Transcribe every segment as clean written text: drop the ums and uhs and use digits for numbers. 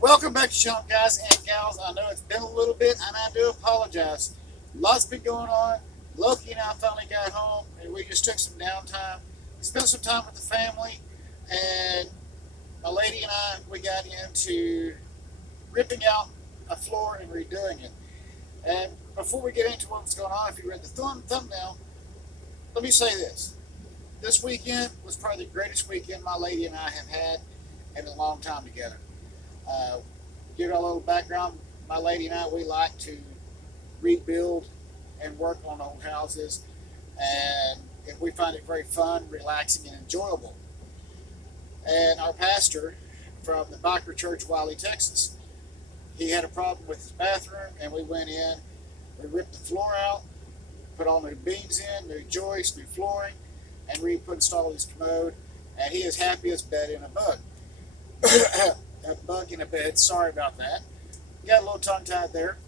Welcome back to Channel, guys and gals. I know it's been a little bit, and I do apologize. Lots been going on. Loki and I finally got home, and we just took some downtime. Spent some time with the family, and my lady and I, we got into ripping out a floor and redoing it. And before we get into what's going on, if you read the thumbnail, let me say this. This weekend was probably the greatest weekend my lady and I have had in a long time together. Give you a little background. My lady and I, we like to rebuild and work on old houses, and we find it very fun, relaxing, and enjoyable. And our pastor from the Chruch Wylie, Texas, he had a problem with his bathroom, and we went in, we ripped the floor out, put all new beams in, new joists, new flooring, and installed his commode, and he is happy as bed in a bug. A bug in a bed. Sorry about that. Got a little tongue-tied there.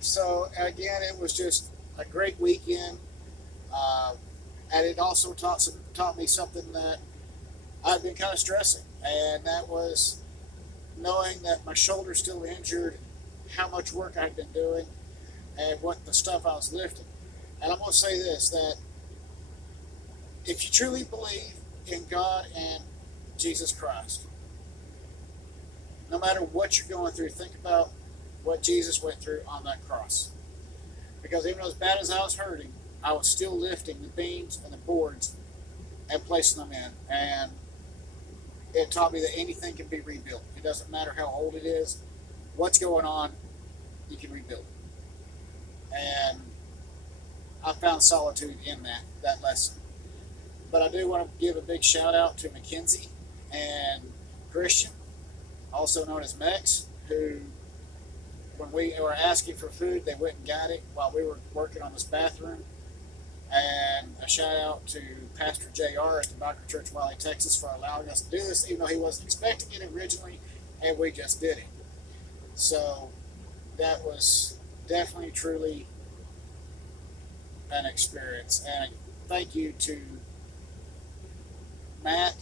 So again, it was just a great weekend, and it also taught me something that I've been kind of stressing, and that was knowing that my shoulder's still injured, how much work I've been doing, and what the stuff I was lifting. And I'm going to say this, that if you truly believe in God and Jesus Christ, no matter what you're going through, think about what Jesus went through on that cross. Because even as bad as I was hurting, I was still lifting the beams and the boards and placing them in. And it taught me that anything can be rebuilt. It doesn't matter how old it is, what's going on, you can rebuild it. And I found solitude in that lesson. But I do want to give a big shout out to Mckenzie and Christian, also known as Mex, who, when we were asking for food, they went and got it while we were working on this bathroom. And a shout out to Pastor JR at the Chruch Wylie, Texas, for allowing us to do this, even though he wasn't expecting it originally, and we just did it. So that was definitely, truly an experience. And thank you to Matt.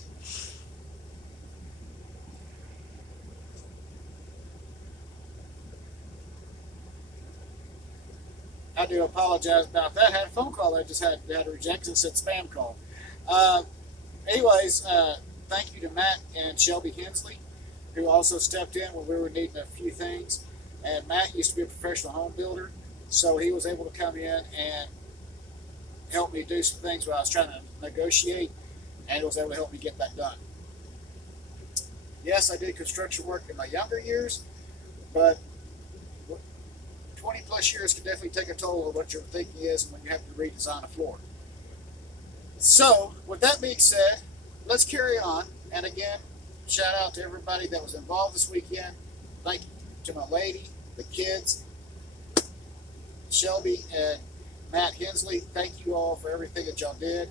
I do apologize about that. I had a phone call I just had rejected and said spam call. Anyways, thank you to Matt and Shelby Hensley, who also stepped in when we were needing a few things. And Matt used to be a professional home builder, so he was able to come in and help me do some things where I was trying to negotiate, and was able to help me get that done. Yes, I did construction work in my younger years, but 20 plus years can definitely take a toll of what your thinking is when you have to redesign a floor. So, with that being said, let's carry on. And again, shout out to everybody that was involved this weekend. Thank you to my lady, the kids, Shelby and Matt Hensley. Thank you all for everything that y'all did.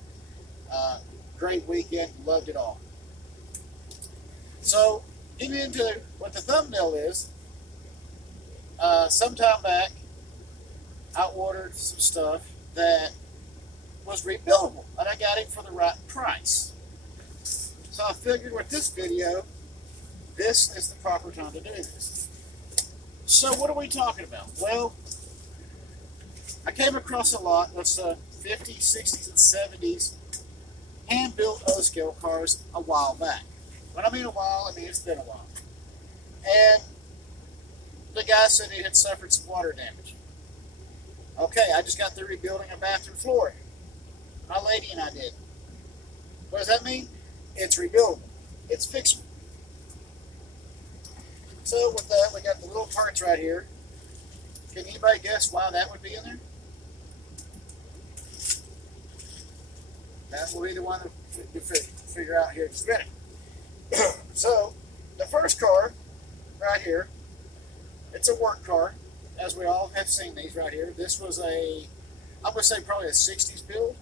Great weekend. Loved it all. So, getting into what the thumbnail is, sometime back, I ordered some stuff that was rebuildable, and I got it for the right price. So I figured with this video, this is the proper time to do this. So what are we talking about? Well, I came across a lot of 50s, 60s, and 70s hand-built O-scale cars a while back. When I mean a while, I mean it's been a while. And the guy said he had suffered some water damage. Okay, I just got through rebuilding a bathroom flooring. My lady and I did. What does that mean? It's rebuildable. It's fixable. So with that, we got the little parts right here. Can anybody guess why that would be in there? That will be the one that we figure out here in just a minute. So, the first car right here, it's a work car, as we all have seen these right here. This was I'm going to say probably a 60s build.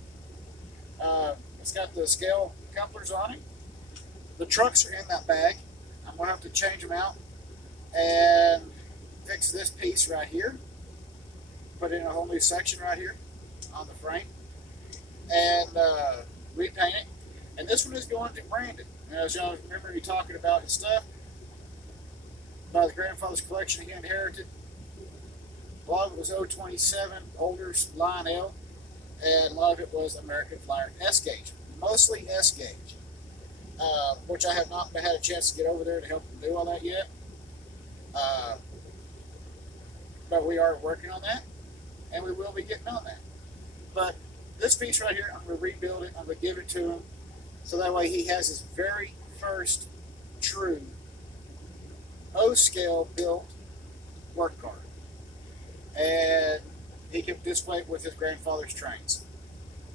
It's got the scale couplers on it. The trucks are in that bag. I'm going to have to change them out and fix this piece right here. Put in a whole new section right here on the frame. And repaint it. And this one is going to Brandon. And as y'all remember me talking about his stuff, by his grandfather's collection he inherited. A lot of it was 027 Older's Line L, and a lot of it was American Flyer S gauge, mostly S gauge, which I have not had a chance to get over there to help them do all that yet. But we are working on that, and we will be getting on that. But this piece right here, I'm going to rebuild it. I'm going to give it to him, so that way he has his very first true O-scale built work car, and he can display it with his grandfather's trains.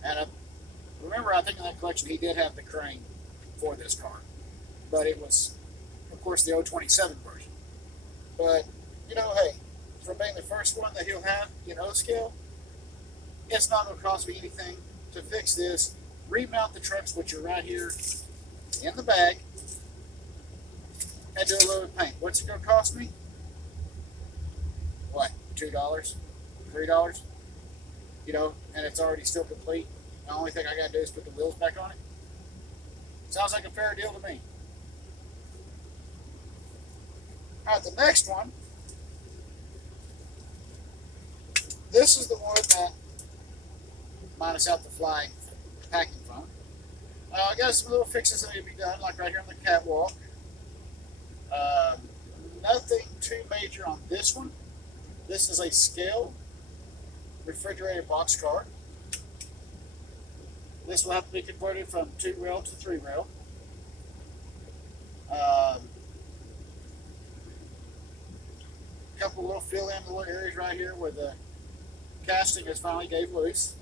And remember, I think in that collection he did have the crane for this car, but it was, of course, the 027 version. But you know, hey, for being the first one that he'll have in O-scale, it's not going to cost me anything to fix this, remount the trucks, which are right here in the bag, and do a little bit of paint. What's it going to cost me? What, $2, $3? You know, and it's already still complete. The only thing I got to do is put the wheels back on it. Sounds like a fair deal to me. All right, the next one. This is the one that, minus out the flying packing foam. I got some little fixes that need to be done, like right here on the catwalk. Nothing too major on this one. This is a scale refrigerated boxcar. This will have to be converted from 2-rail to 3-rail. A couple little fill-in little areas right here where the casting has finally gave loose.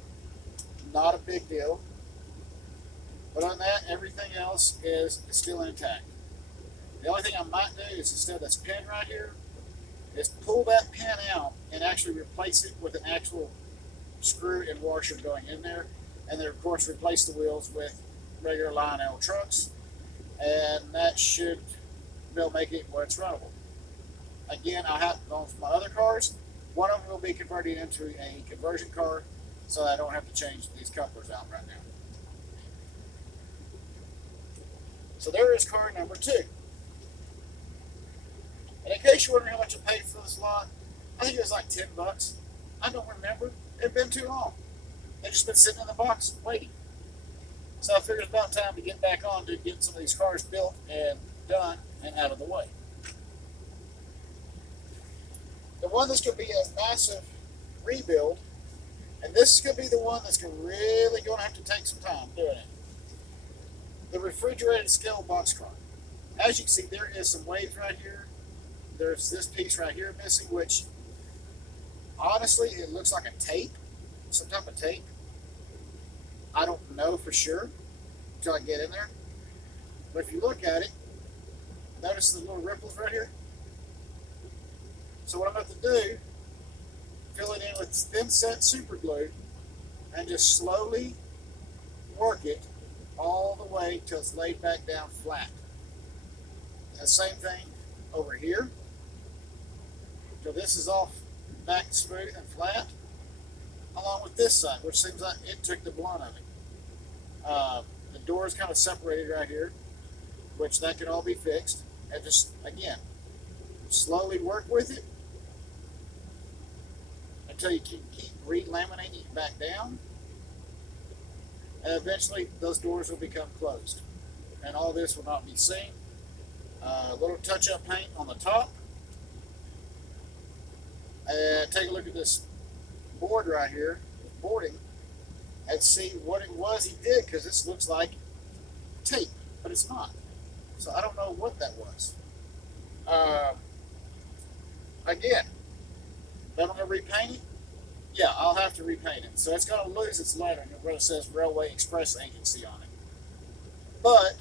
Not a big deal. But on that, everything else is still intact. The only thing I might do is, instead of this pin right here, is pull that pin out and actually replace it with an actual screw and washer going in there. And then, of course, replace the wheels with regular Line L trucks. And that should make it where it's runnable. Again, I have on my other cars, one of them will be converted into a conversion car, so I don't have to change these couplers out right now. So there is car number 2. And in case you're wondering how much I paid for this lot, I think it was like $10. I don't remember. It's been too long. They've just been sitting in the box waiting. So I figured it's about time to get back on to get some of these cars built and done and out of the way. The one that's going to be a massive rebuild, and this is going to be the one that's really going to have to take some time doing it. The refrigerated scale boxcar. As you can see, there is some waves right here. There's this piece right here missing, which honestly, it looks like a tape, some type of tape. I don't know for sure until I get in there. But if you look at it, notice the little ripples right here. So what I'm about to do, fill it in with thin set super glue and just slowly work it all the way till it's laid back down flat. And the same thing over here. So this is all back smooth and flat, along with this side, which seems like it took the blunt of it. The door is kind of separated right here, which that can all be fixed. And just, again, slowly work with it until you can keep re-laminating it back down. And eventually those doors will become closed. And all this will not be seen. A little touch-up paint on the top. And take a look at this board right here, boarding, and see what it was he did, because this looks like tape, but it's not. So I don't know what that was. Again, am I going to repaint it? Yeah, I'll have to repaint it. So it's going to lose its lettering where it says Railway Express Agency on it. But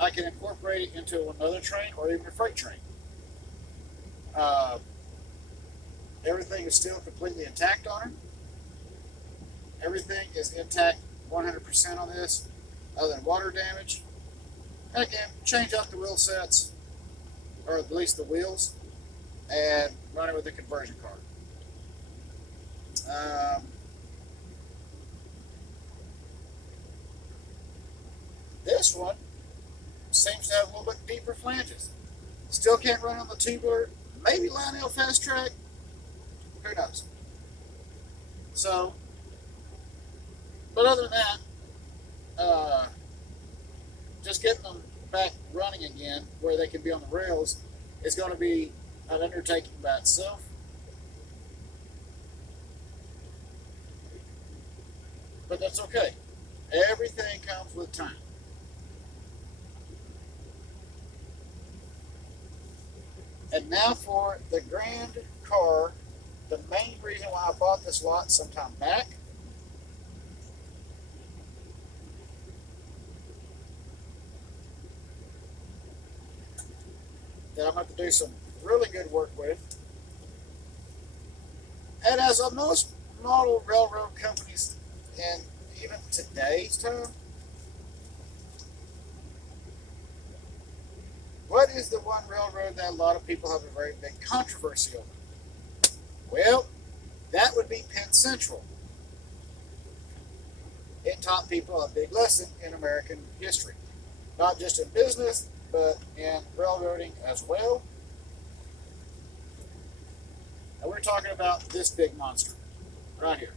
I can incorporate it into another train or even a freight train. Everything is still completely intact on it. Everything is intact 100% on this, other than water damage. And again, change out the wheel sets, or at least the wheels, and run it with a conversion car. This one seems to have a little bit deeper flanges. Still can't run on the tubular. Maybe Lionel Fast Track. Who knows? So, but other than that, just getting them back running again where they can be on the rails is going to be an undertaking by itself. But that's okay. Everything comes with time. And now for the grand car, the main reason why I bought this lot sometime back. That I'm going to have to do some really good work with. And as of most model railroad companies in even today's time, what is the one railroad that a lot of people have a very big controversy over? Well, that would be Penn Central. It taught people a big lesson in American history, not just in business, but in railroading as well. And we're talking about this big monster right here.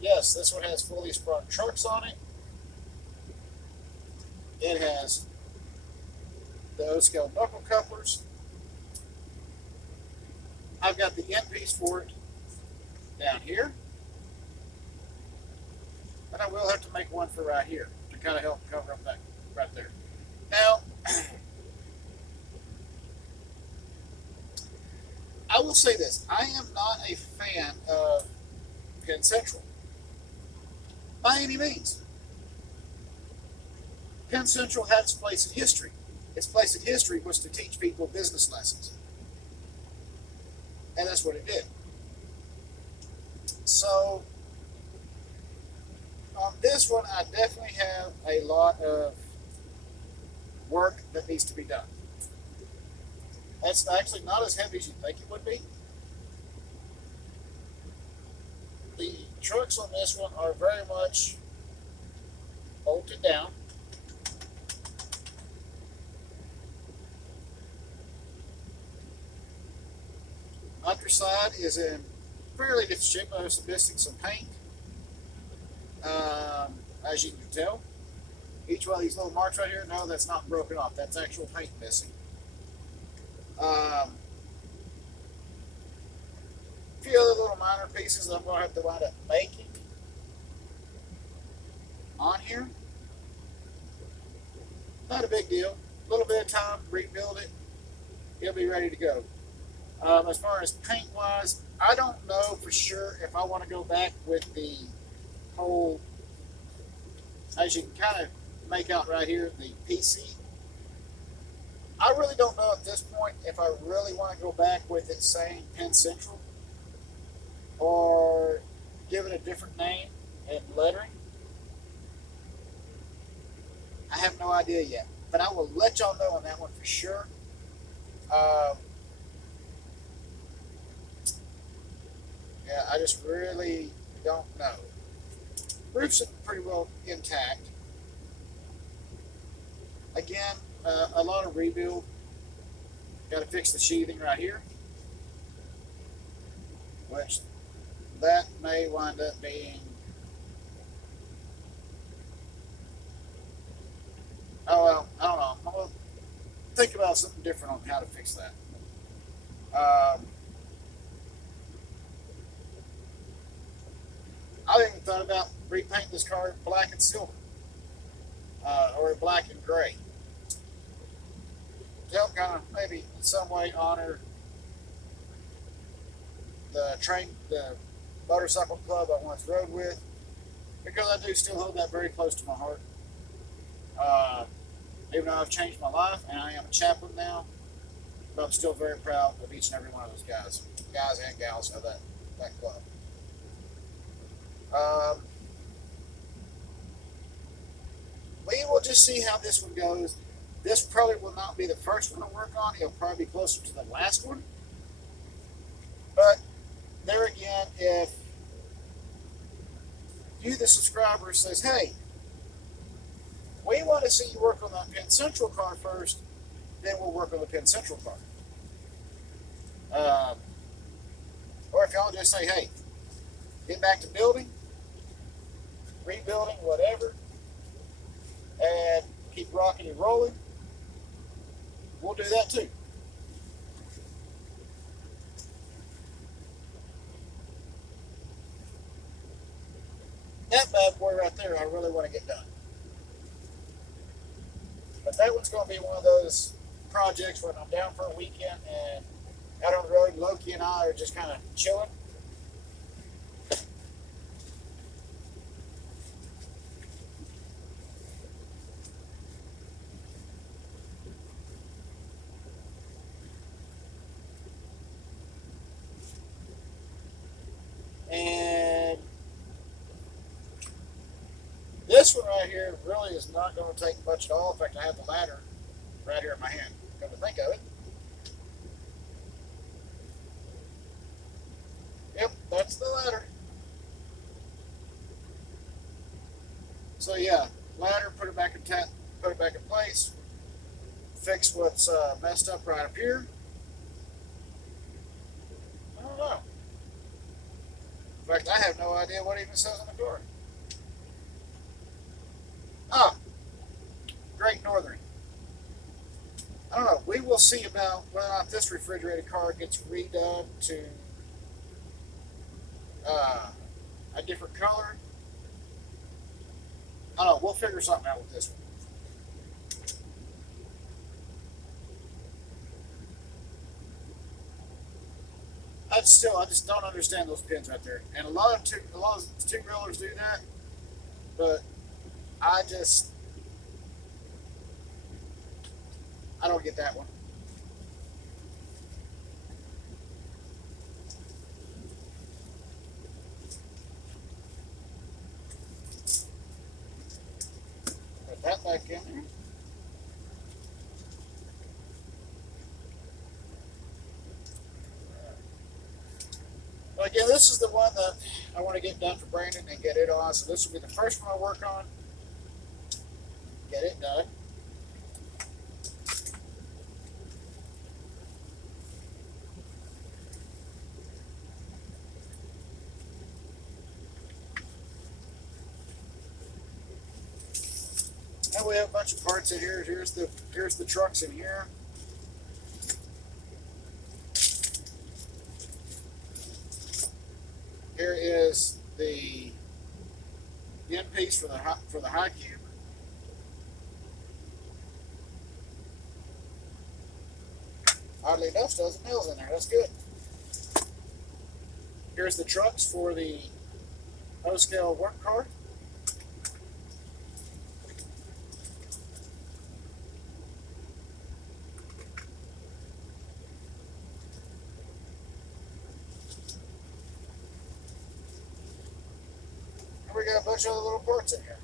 Yes, this one has fully sprung trucks on it. It has the O-scale knuckle couplers. I've got the end piece for it down here. And I will have to make one for right here to kind of help cover up that right there. Now, I will say this. I am not a fan of Penn Central by any means. Penn Central had its place in history. Its place in history was to teach people business lessons. And that's what it did. So, on this one, I definitely have a lot of work that needs to be done. That's actually not as heavy as you think it would be. The trucks on this one are very much bolted down. Underside is in fairly good shape. I was missing some paint. As you can tell, each one of these little marks right here, no, that's not broken off. That's actual paint missing. A few other little minor pieces that I'm going to have to wind up making on here. Not a big deal. A little bit of time, rebuild it. It'll be ready to go. As far as paint wise, I don't know for sure if I want to go back with the whole, as you can kind of make out right here, the PC. I really don't know at this point if I really want to go back with it saying Penn Central or give it a different name and lettering. I have no idea yet, but I will let y'all know on that one for sure. Yeah, I just really don't know. Roof's pretty well intact. Again, a lot of rebuild. Got to fix the sheathing right here, which that may wind up being, oh well, I don't know. I'm gonna think about something different on how to fix that. I even thought about repainting this car black and silver, or black and gray, to help kind of maybe in some way honor the motorcycle club I once rode with, because I do still hold that very close to my heart. Even though I've changed my life and I am a chaplain now, but I'm still very proud of each and every one of those guys and gals of that club. We will just see how this one goes. This probably will not be the first one to work on. It'll probably be closer to the last one. But there again, if you, the subscriber, says, hey, we want to see you work on that Penn Central car first, then we'll work on the Penn Central car. Or if y'all just say, hey, get back to building, rebuilding, whatever, and keep rocking and rolling, we'll do that too. That bad boy right there, I really want to get done. But that one's going to be one of those projects when I'm down for a weekend and out on the road, Loki and I are just kind of chilling. And this one right here really is not going to take much at all. In fact, I have the ladder right here in my hand. Come to think of it. Yep, that's the ladder. So yeah, ladder, put it back in place, fix what's messed up right up here. I don't know. In fact, I have no idea what it even says on the car. Ah, Great Northern. I don't know. We will see about whether or not this refrigerated car gets redone to a different color. I don't know. We'll figure something out with this one. I just don't understand those pins right there. And a lot of two-wheelers do that, but I don't get that one. Put that back in there. Well, again, this is the one that I want to get done for Brandon and get it on. So this will be the first one I work on. Get it done. And we have a bunch of parts in here. Here's the trucks in here. Here is the end piece for the high cube. Oddly enough, still has the nails in there. That's good. Here's the trucks for the O-scale work car. And we got a bunch of other little parts in here.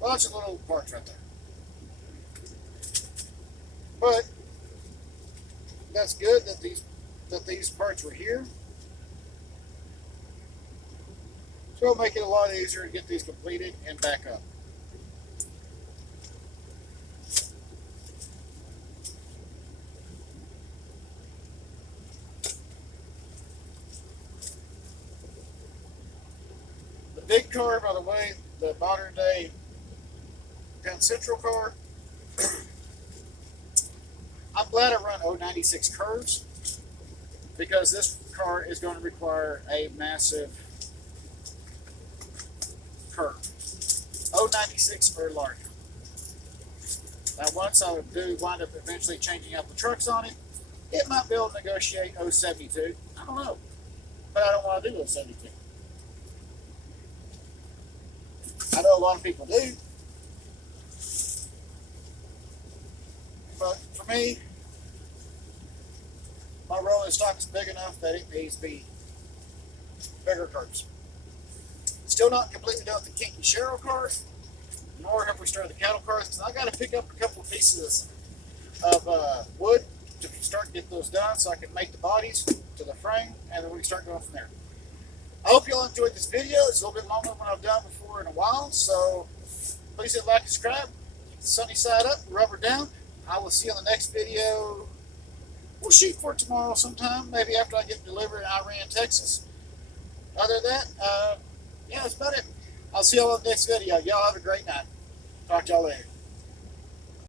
Bunch of little parts right there. But that's good that these parts were here. So it'll make it a lot easier to get these completed and back up. The big car, by the way, the modern day Penn Central car, I'm glad I run 096 curves because this car is going to require a massive curve. 096 or larger. Now once I do wind up eventually changing out the trucks on it, it might be able to negotiate 072. I don't know. But I don't want to do 072. I know a lot of people do. But for me, my rolling stock is big enough that it needs to be bigger carts. Still not completely done with the Kinky Cheryl cart, nor have we started the cattle carts, because I got to pick up a couple of pieces of wood to start to get those done so I can make the bodies to the frame, and then we can start going from there. I hope you all enjoyed this video. It's a little bit longer than I've done before in a while, so please hit like and subscribe. Keep the sunny side up, rubber down. I will see you on the next video. We'll shoot for tomorrow sometime, maybe after I get delivered in Iran, Texas. Other than that, yeah, that's about it. I'll see y'all on the next video. Y'all have a great night. Talk to y'all later.